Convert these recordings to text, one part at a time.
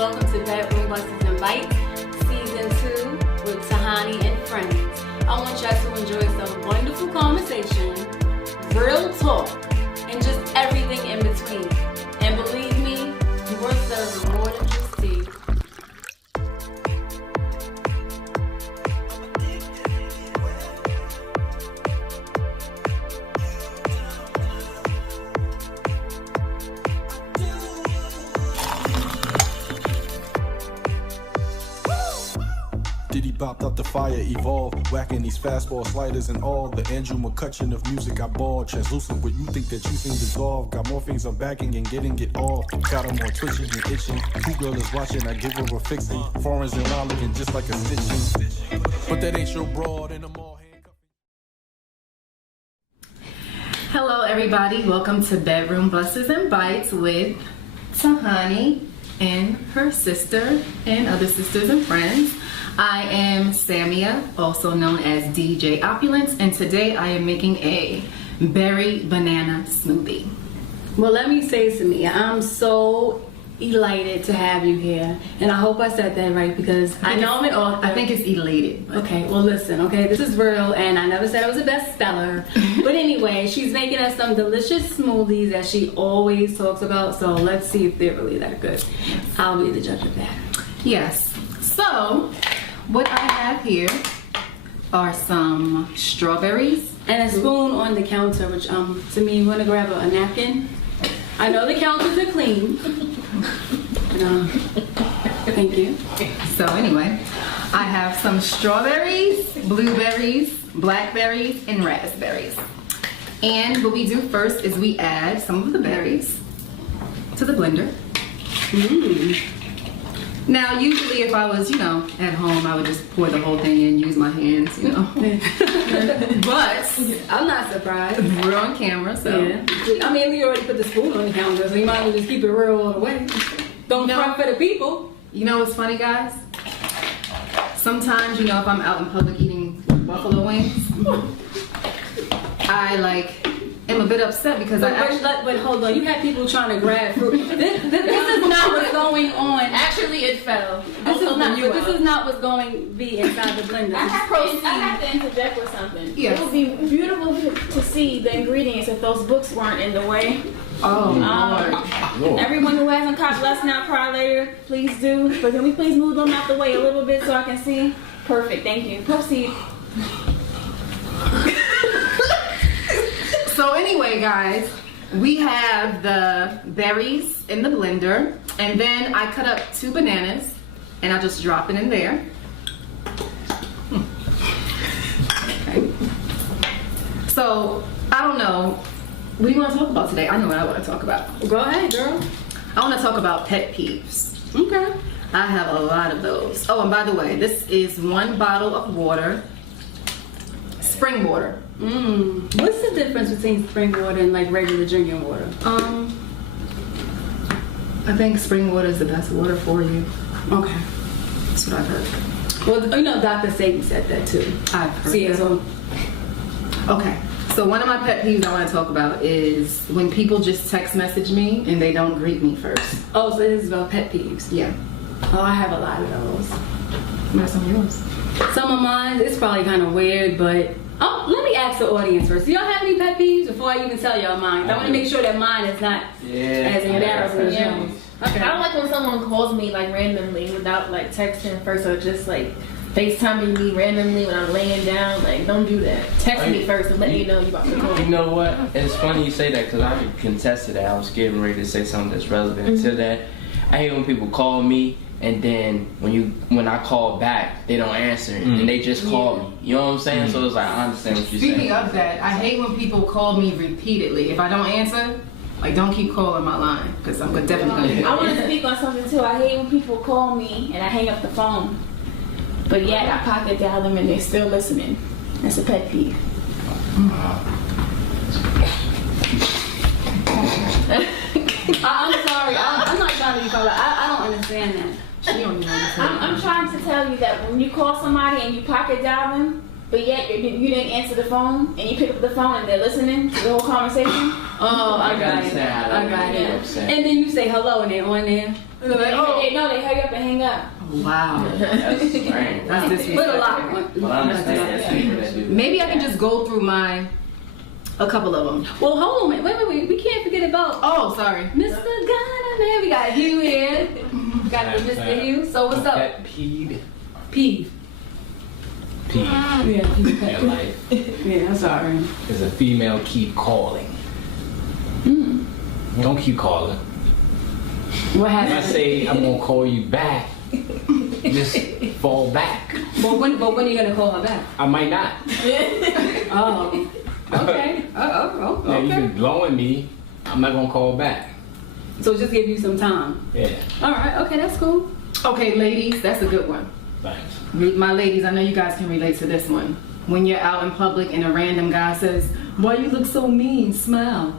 welcome to Bedroom Busters and Bites, Season 2 with Tahani and Friends. I want y'all to enjoy some wonderful conversation, real talk, and just everything in between. And believe me, you are served more than you see. Diddy bopped out the fire, evolved, whacking these fastball sliders and all. The Andrew McCutcheon of music, I ball. Translucent, what you think that you seem dissolved. Got more things I'm bagging and getting it off. Got them more twitching and itching. Two girl is watching, I give her a fixing. Foreigns and all looking just like a stitching. But that ain't your broad and I'm all handcuffed. Hello everybody, welcome to Bedroom Busters and Bites with Tahani and her sister and other sisters and friends. I am Samiyyah, also known as DJ Opulence, and today I am making a berry banana smoothie. Well, let me say, Samiyyah, I'm so elated to have you here. And I hope I said that right because I know I'm an author. I think it's elated. Okay, well listen, okay, this is real and I never said I was a bestseller. But anyway, she's making us some delicious smoothies that she always talks about, so let's see if they're really that good. I'll be the judge of that. Yes, so what I have here are some strawberries. And a spoon on the counter, which to me, you want to grab a napkin? I know the counters are clean. Thank you. So anyway, I have some strawberries, blueberries, blackberries, and raspberries. And what we do first is we add some of the berries to the blender. Now, usually if I was, at home, I would just pour the whole thing in, use my hands, But I'm not surprised. we're on camera, so. Yeah. I mean, we already put the spoon on the counter, so you might as well just keep it real all the way. Don't front for the people. You know what's funny, guys? Sometimes, if I'm out in public eating buffalo wings, I am a bit upset because but hold on, you had people trying to grab fruit. This is not what's going on. Actually, it fell. This is not what's going to be inside the blender. I have to interject with something. Yes. It would be beautiful to see the ingredients if those books weren't in the way. Oh, Lord. Everyone who hasn't caught Let's Not Cry Later, please do. But can we please move them out the way a little bit so I can see? Perfect, thank you. Proceed. So anyway, guys, we have the berries in the blender, and then I cut up 2 bananas, and I just drop it in there. Okay. So, I don't know, what do you want to talk about today? I know what I want to talk about. Go ahead, girl. I want to talk about pet peeves. Okay. I have a lot of those. Oh, and by the way, this is 1 bottle of water, spring water. What's the difference between spring water and regular drinking water? I think spring water is the best water for you. Okay. That's what I've heard. Well, Dr. Satan said that too. I've heard See, that. so Okay. So one of my pet peeves I want to talk about is when people just text message me and they don't greet me first. so this is about pet peeves. Yeah. Oh, I have a lot of those. What are some of yours? Some of mine, it's probably kind of weird, but let me ask the audience first. Do y'all have any pet peeves before I even tell y'all mine? I want to make sure that mine is not as embarrassing as yours. Okay. I don't like when someone calls me randomly without texting first or just FaceTiming me randomly when I'm laying down. Don't do that. Text me first and let me know you about to call. You know what? It's funny you say that because I contested that. I was getting ready to say something that's relevant to that. I hate when people call me and then when I call back, they don't answer and they just call me. You know what I'm saying? So it's I understand what you're saying. Speaking of that, I hate when people call me repeatedly. If I don't answer, don't keep calling my line because I'm definitely going to I want to speak on something too. I hate when people call me and I hang up the phone, but yet I pocket dial them and they're still listening. That's a pet peeve. I'm sorry. I'm not trying to be funny. I don't understand that. She don't even understand. I'm trying to tell you that when you call somebody and you pocket dial them, but yet you didn't answer the phone and you pick up the phone and they're listening to the whole conversation, Oh, I got gotta it. say hi. I got it. Upset. And then you say hello and they're on there. And they're like, oh. They hurry up and hang up. Wow. That's strange. That's Put a disrespectful. lock. Well, I understand that people that do that. Maybe I can just go through a couple of them. Well, hold on. Wait. We can't forget about Oh, sorry. Mr. Ghana, man. We got Hugh here. We got the Mr. Hugh. So what's up? Pet peeve. Peeve. Peeve Yeah, in life yeah, I'm sorry. is a female keep calling. Don't keep calling. What When I happened? say I'm gonna call you back, just fall back. But when are you gonna call her back? I might not. Oh. Okay. Oh, Now you've okay. been blowing me. I'm not gonna call back. So just give you some time. Yeah. All right. Okay, that's cool. Okay, ladies, that's a good one. Thanks. My ladies, I know you guys can relate to this one. When you're out in public and a random guy says, "Why you look so mean? Smile."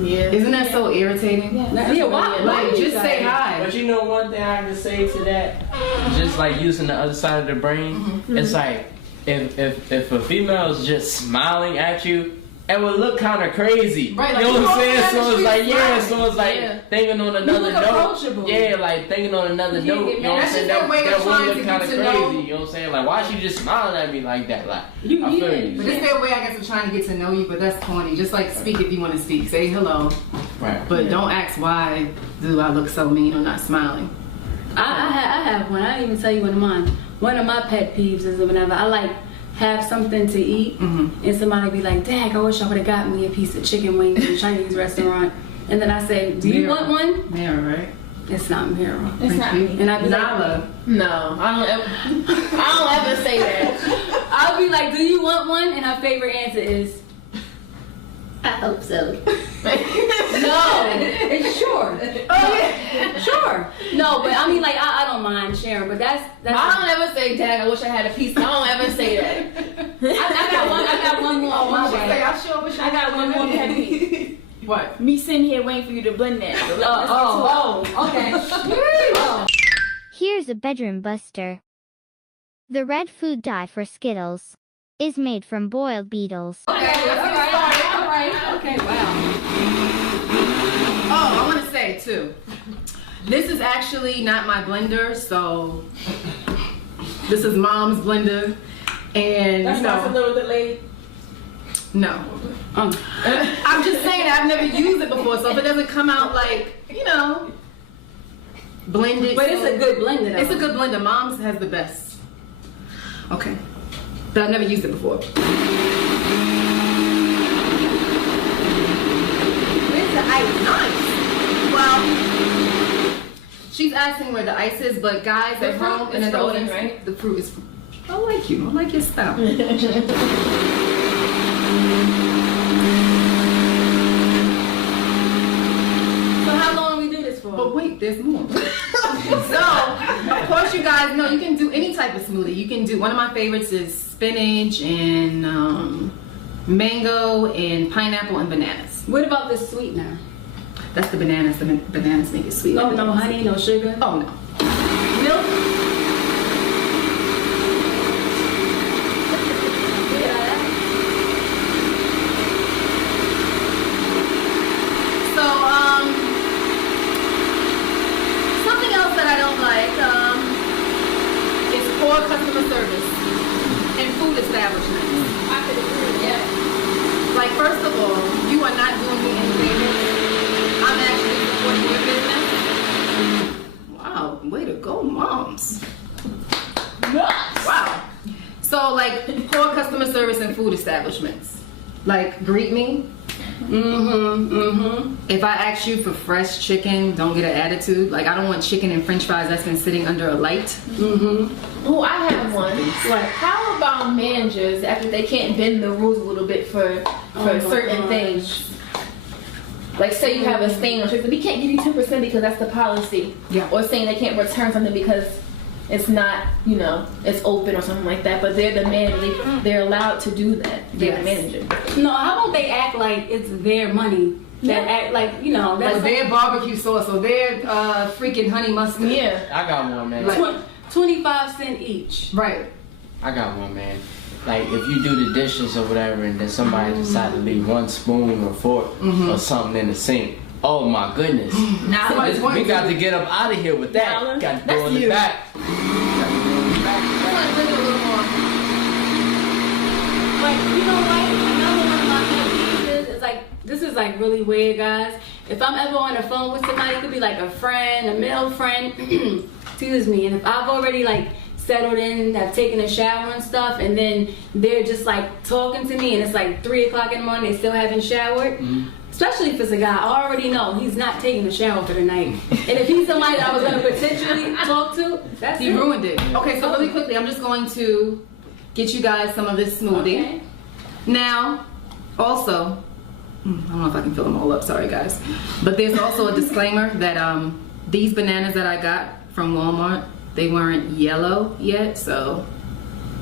Yeah. Isn't that so irritating? Yeah. Why? Like, you just say hi. But you know one thing I can say to that? Just like using the other side of the brain, it's like if a female is just smiling at you, it would look kind of crazy. Right, like, you know you what I'm walking saying? down the So it's street like, smiling. so it's like Yeah. thinking on another look note. approachable. Yeah, like thinking on another You note. get You know what I'm That's saying? just their way of That would trying look to kind get of to crazy. know. You know what I'm saying? Like, why she just smiling at me like that? Like, You- I feel yeah. you. But it's their way, I guess, of trying to get to know you, but that's corny. Just like speak if you want to speak. Say hello. Right. But don't ask why do I look so mean or not smiling. I have one. I didn't even tell you one of mine. One of my pet peeves is whenever I like have something to eat and somebody be like, "Dang, I wish I would have got me a piece of chicken wings in a Chinese restaurant." And then I say, "Do you Mira. want one?" Yeah, right? It's not Mira. It's not me. And I'd be like, Nala. No, I don't ever say that. I'll be like, "Do you want one?" And her favorite answer is, "I hope so." No, it's sure. Oh yeah, sure. No, but I mean, like, I don't mind sharing, but that's. I don't ever say, "Dad, I wish I had a piece." I don't ever say that. I got one more on my way. I sure wish I got one more pet peeve. What? Me sitting here waiting for you to blend that. Okay. Oh. Here's a bedroom buster. The red food dye for Skittles is made from boiled beetles. Okay, all right. Okay, wow. Oh, I want to say too. This is actually not my blender, so this is Mom's blender, and That's you why it's a know, little delayed. no. I'm just saying that I've never used it before, so if it doesn't come out like, you know, blended. But it's a good blender, though. It's a good blender. Mom's has the best. Okay, but I've never used it before. Where's the ice? Nice. Well, she's asking where the ice is, but guys The at fruit home is and in the frozen, audience, right? the fruit is. I like you. I like your style. So how long do we do this for? But wait, there's more. So, of course, you guys know you can do any type of smoothie. You can do, one of my favorites is spinach and mango and pineapple and bananas. What about the sweetener? That's the bananas. The bananas make it sweet. No honey, no sugar. Oh, no. Milk. So, something else that I don't like is poor customer service in food establishments. I could agree. Yeah. Like, first of all, you are not doing me any favors. I'm actually supporting your business. Wow, way to go, moms. Wow. So, like, poor customer service in food establishments. Like, greet me. If I ask you for fresh chicken, don't get an attitude. Like, I don't want chicken and french fries that's been sitting under a light. Oh, I have one. What? How about managers after they can't bend the rules a little bit for my certain gosh. things? Like, say you have a stain on chicken, we can't give you 10% because that's the policy. Yeah. Or saying they can't return something because it's not, you know, it's open or something like that. But they're the manager. They're allowed to do that. They're the manager. No, how about they act like it's their money? That act like, you know, that's Like their barbecue sauce or their freaking honey mustard. Yeah. I got one, man. Like- 25 cents each. Right. I got one, man. Like if you do the dishes or whatever, and then somebody decide to leave one spoon or fork or something in the sink. Oh my goodness! We got to get up out of here with that. Got to go in the back. But you know what? Another one of my pet peeves is like, this is like really weird, guys. If I'm ever on the phone with somebody, it could be like a friend, a male friend, excuse me, and if I've already like settled in, have taken a shower and stuff, and then they're just like talking to me, and it's like 3 o'clock in the morning, they still haven't showered. Especially if it's a guy, I already know he's not taking a shower for the night. And if he's somebody that I was gonna potentially talk to, that's He it. ruined it. Okay, so really quickly, I'm just going to get you guys some of this smoothie. Okay. Now, also, I don't know if I can fill them all up, sorry guys. But there's also a disclaimer that these bananas that I got from Walmart, they weren't yellow yet, so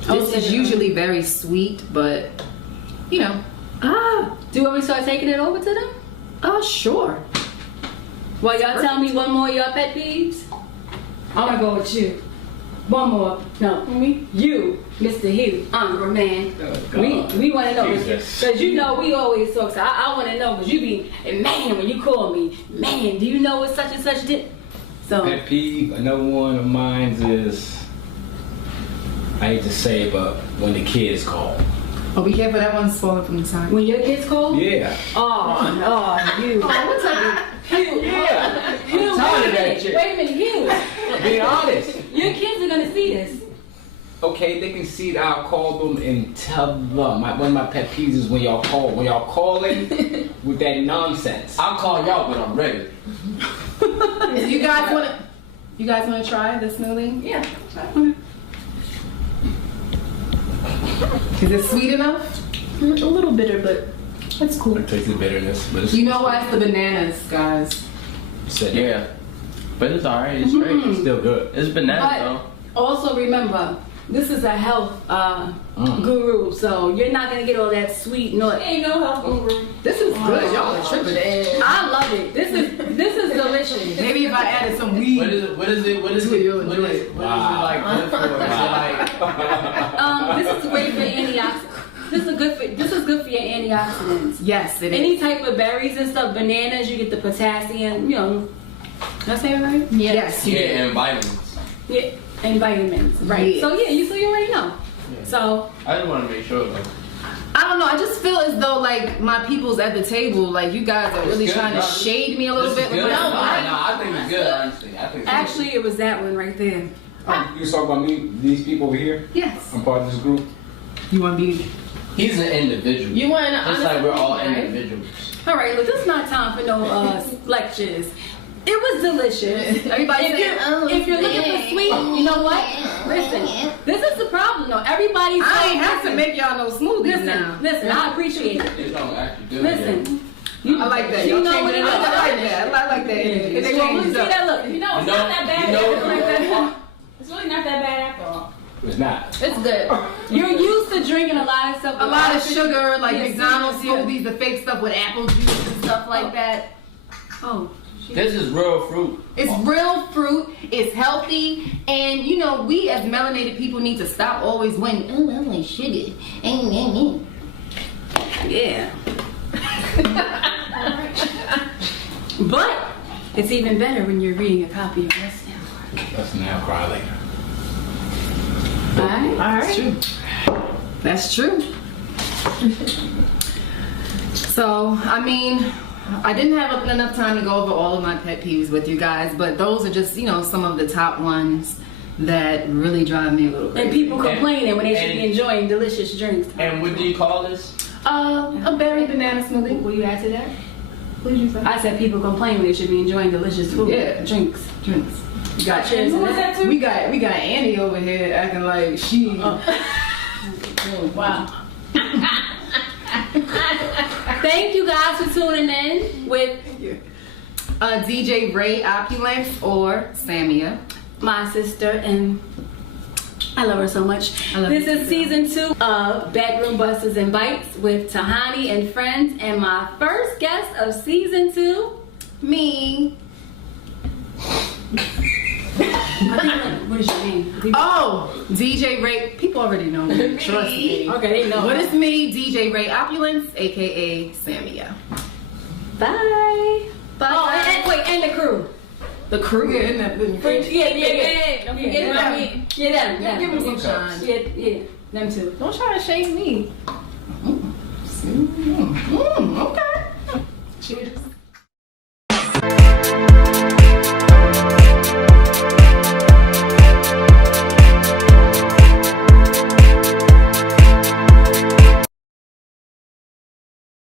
this is usually very sweet, but you know. Do you want me to start taking it over to them? Sure. Well, y'all tell me one more of your pet peeves. I'm gonna go with you. One more. No, me. You, Mr. Hugh, man. We want to know because you know we always talk. So I want to know because you be man when you call me man. Do you know what such and such did? So Pet peeve. Another one of mine is, I hate to say it, but when the kids call. Oh, be careful, that one's falling from the side. when your kids call. Yeah. Oh no, you. What's up? Hugh. Yeah. Hugh, I'm tired of that shit. wait a minute, Hugh. Be honest. Your kids are gonna see this. Okay, they can see that I'll call them and tell them. One of my pet peeves is when y'all call. When y'all calling with that nonsense. I'll call y'all when I'm ready. You guys wanna try the smoothie? Yeah. Is it sweet enough? A little bitter, but that's cool. It tastes the bitterness, but it's You know why? It's the bananas, guys. Yeah, but it's alright. It's great. It's still good. It's bananas though. But also remember, this is a health guru, so you're not gonna get all that sweet. No, ain't no health guru. This is good. Y'all are tripping. I love it. This is delicious. Maybe if I added some weed. What is it? What is it like good for? Is it like This is great for antioxidants. This is good for your antioxidants. Yes, it is. Any type of berries and stuff, bananas, you get the potassium. You know, did I say it right? Yes. you did. and vitamins. Yeah, and vitamins. Right. Yeah. So you already know. So I just want to make sure. Like, I don't know. I just feel as though like my people's at the table, like you guys are really good, trying to no, shade me a little bit. Good. With No, my I think it's good. Honestly, I think. actually, it was that one right there. You was talking about me, these people over here? Yes. I'm part of this group. You want to be? He's an individual. You want to Just like we're all individuals. All right, look, this is not time for no lectures. It was delicious. Everybody If you're looking for sweet, you know what? Listen, this is the problem though. Everybody's I ain't have to make y'all no smoothies now. Listen, I appreciate it. It's gonna actually do Listen. I like that. You Y'all know changing what it it up. is. I like that. I like that energy. If It's they want to changed see up. that look, it's not that bad. It's really not that bad after all. It's not. It's good. You're used to drinking a lot of stuff. A lot of sugar, like Yes, McDonald's yes. smoothies, the fake stuff with apple juice and stuff like that. Oh. This is real fruit. It's real fruit, it's healthy, and you know, we as melanated people need to stop always when, oh, I like sugar. Yeah. But it's even better when you're reading a copy of this now. Let's now cry later. Alright? That's true. So, I mean, I didn't have enough time to go over all of my pet peeves with you guys, but those are just, you know, some of the top ones that really drive me a little crazy. And people complaining when they should be and- enjoying delicious drinks. And what do you call this? A berry banana smoothie. Will you add to that? What did you say? I said people complain when they should be enjoying delicious food. Yeah. Drinks. You got Cheers. Who was that too? We got Annie over here acting like she. Wow. Thank you guys for tuning in with DJ Ray Opulence or Samiyyah. my sister, and I love her so much. This is season 2 of Bedroom Busters and Bites with Tahani and friends, and my first guest of season 2, Me. I think What is your name? Oh, DJ Ray. People already know me. Trust me. Okay, they know. What is me? DJ Ray Opulence, aka Samiyyah. Bye. Bye. Oh, and the crew. The crew. Yeah. Don't forget them. Give them some shots. Yeah, them too. Don't try to shame me. Okay. Cheers.